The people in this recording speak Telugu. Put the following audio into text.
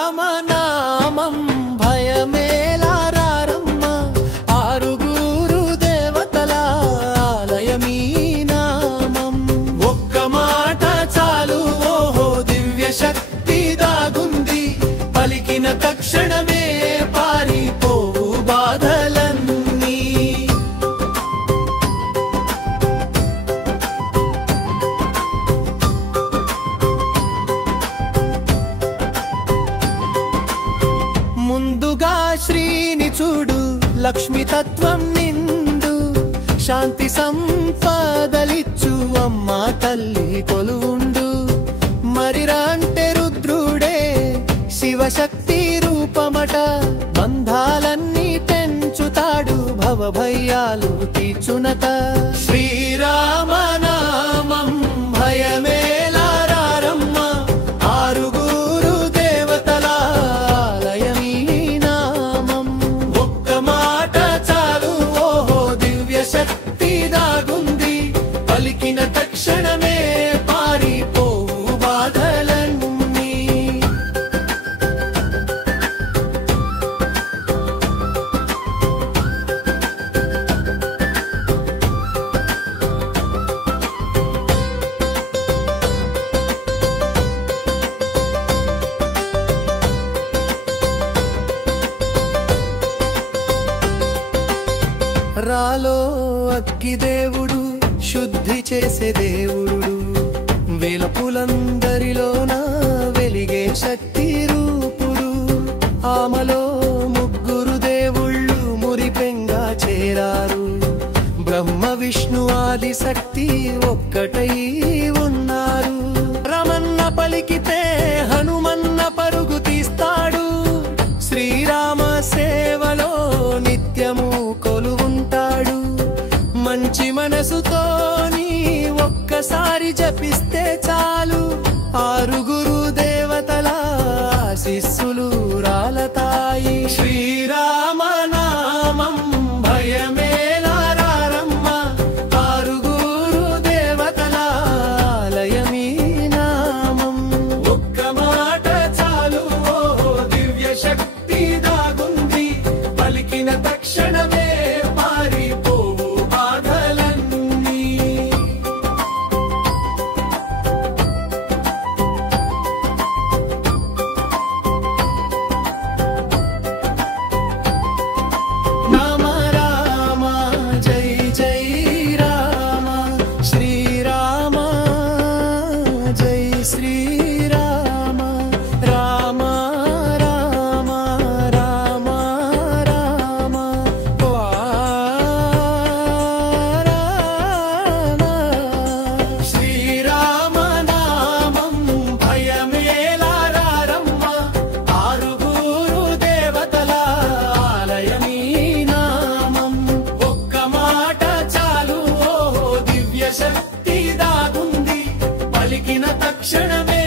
శ్రీరామనామం భయమేలారమ్మ ఆరుగురు దేవతల ఆలయమీ నామం ఒక్క మాట చాలు ఓహో దివ్య శక్తి దాగుంది పలికిన తక్షణమే పారిపోవు బాధలన్నీ ముందుగా శ్రీని చూడు లక్ష్మి తత్వం నిండు శాంతి సంపదలిచ్చు అమ్మ తల్లి కొలువుండు మరిరా అంటే రుద్రుడే శివశక్తి రూపమట బంధాలన్నీ పెంచుతాడు భవభయాలు తీర్చునట శ్రీరామనామం భయమేలారమ్మ ఆరుగురు దేవతల ఆలయమీ నామం ఒక్క మాట చాలు ఓహో దివ్య శక్తి దాగుంది పలికిన తక్షణమే పారిపోవు బాధలన్నీ రాలో అగ్గి దేవుడు శుద్ధి చేసే దేవుడు వేలపులందరిలోన వెలిగే శక్తి రూపుడు ఆమలో ముగ్గురు దేవుళ్ళు మురిపెంగా చేరారు బ్రహ్మ విష్ణు ఆది శక్తి ఒక్కటై ఉన్నారు రమన్న పలికితే హనుమన్న పరుగు తీస్తాడు శ్రీరామ సేవలో నిత్యము కొలువుంటాడు మంచి మనసుతోని ఒక్కసారి జపిస్తే చాలు ఆరుగురు దేవతల ఆశీస్సులు రాలతాయి శ్రీరామనామం భయమేలారమ్మ ఆరుగురు దేవతల ఆలయమీ నామం ఒక్క మాట చాలు ఓహో దివ్య శక్తి దాగుంది పలికిన తక్షణమే పారిపోవు బాధలన్నీ రామ రామ జై జై రామ శ్రీరామ జై శ్రీరామ రామ రామ రామ రామ శ్రీరామనామం భయమేలారమ్మ ఆరుగురు దేవతల ఆలయమీ నామం ఒక్క మాట చాలు ఓహో దివ్య శక్తి దాగుంది పలికిన తక్షణమే